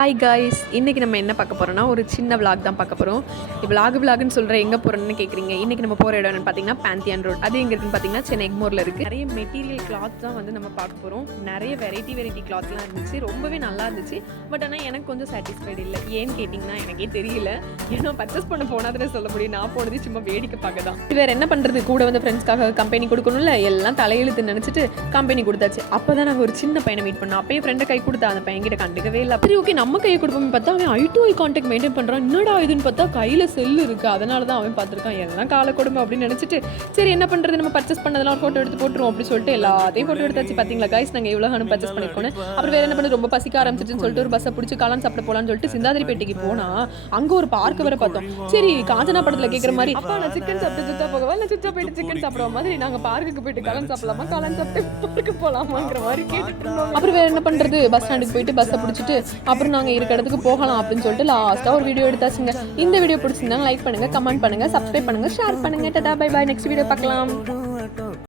Hi guys, இன்றைக்கி நம்ம என்ன பார்க்க போகிறோம்னா ஒரு சின்ன விளாக் தான் பார்க்க போகிறோம். விளாக்னு சொல்கிற எங்கே போகிறோன்னு கேட்குறீங்க. இன்றைக்கி நம்ம போகிற இடம்னு பார்த்தீங்கன்னா பேந்தியன் ரோட். அது எங்கே இருக்குன்னு பார்த்தீங்கன்னா சென்னை எக்மோரில் இருக்குது. நிறைய மெட்டீரியல் கிளாத் தான் வந்து நம்ம பார்க்க போகிறோம். நிறைய வெரைட்டி கிளாத்லாம் இருந்துச்சு. ரொம்பவே நல்லா இருந்துச்சு. பட் ஆனால் எனக்கு கொஞ்சம் சாட்டிஸ்ஃபைடு இல்லை. ஏன்னு கேட்டிங்கன்னா எனக்கே தெரியல. ஏன்னா பர்ச்சேஸ் பண்ண போனால் தானே சொல்ல முடியும். நான் போனது சும்மா வேடிக்கை பார்க்க தான். வேறு என்ன பண்ணுறது, கூட வந்து ஃப்ரெண்ட்ஸ்க்காக கம்பெனி கொடுக்கணும்ல, எல்லாம் தலையெழுத்து நினச்சிட்டு கம்பெனி கொடுத்தாச்சு. அப்போ தான் நாங்கள் ஒரு சின்ன பையனை மீட் பண்ணோம். அப்போயே ஃப்ரெண்டை கை கொடுத்தா அந்த பையன்கிட்ட கண்டுக்கவே இல்லை. சரி ஓகே, நம்ம கையை கொடுப்போம் பார்த்தா அவன் ஐ டு ஐ கான்டாக்ட் மெயின்டைன் பண்ணுறான். என்னடா இதுன்னு பார்த்தா கையில் செல்லு இருக்குது. அதனால தான் அவன் பார்த்துருக்கான். எல்லாம் காலை கொடுமை அப்படின்னு நினச்சிட்டு சரி என்ன பண்ணுறது, நம்ம பர்ச்சேஸ் பண்ணதெல்லாம் ஒரு ஃபோட்டோ எடுத்து போட்டுருவோம் அப்படின்னு சொல்லிட்டு எல்லாத்தையும் ஃபோட்டோ எடுத்தாச்சு. பார்த்தீங்களா கைஸ், நாங்கள் எவ்வளோ பர்ச்சேஸ் பண்ணிருக்கோம். அப்புறம் வேறு என்ன பண்ணது, ரொம்ப பசிக்க ஆரம்பிச்சிட்டுன்னு சொல்லிட்டு ஒரு பஸ்ஸை பிடிச்சி காளான் சாப்பிட போகலான்னு சொல்லிட்டு சிந்தாதிரிப்பேட்டைக்கு போனால் அங்கே ஒரு பார்க்க வர பார்த்தோம். சரி காஞ்சனா படத்தில் கேட்குற மாதிரி அப்பா நான் சிக்கன் சாப்பிட்டு சுத்தா போகவா இல்லை சுத்தா போயிட்டு சிக்கன் சாப்பிட்ற மாதிரி நாங்கள் பார்க்குக்கு போயிட்டு காளான் சாப்பிடலாமா, காளான் சாப்பிட்டு பார்க்க போகலாமாங்கிற மாதிரி கேட்டுட்டு இருந்தோம். அப்புறம் வேறு என்ன பண்ணுறது, பஸ் ஸ்டாண்டுக்கு போயிட்டு பஸ்ஸை பிடிச்சிட்டு அப்புறம் நாங்கள் இருக்க இடத்துக்கு போகலாம் அப்படின்னு சொல்லிட்டு லாஸ்ட்டாக ஒரு வீடியோ எடுத்தாச்சுங்க. இந்த வீடியோ பிடிச்சிருந்தாங்க லைக் பண்ணுங்கள், கமெண்ட் பண்ணுங்கள், சப்ஸ்கிரைப் பண்ணுங்கள், ஷேர் பண்ணுங்கள். Tata bye bye, next video பார்க்கலாம்.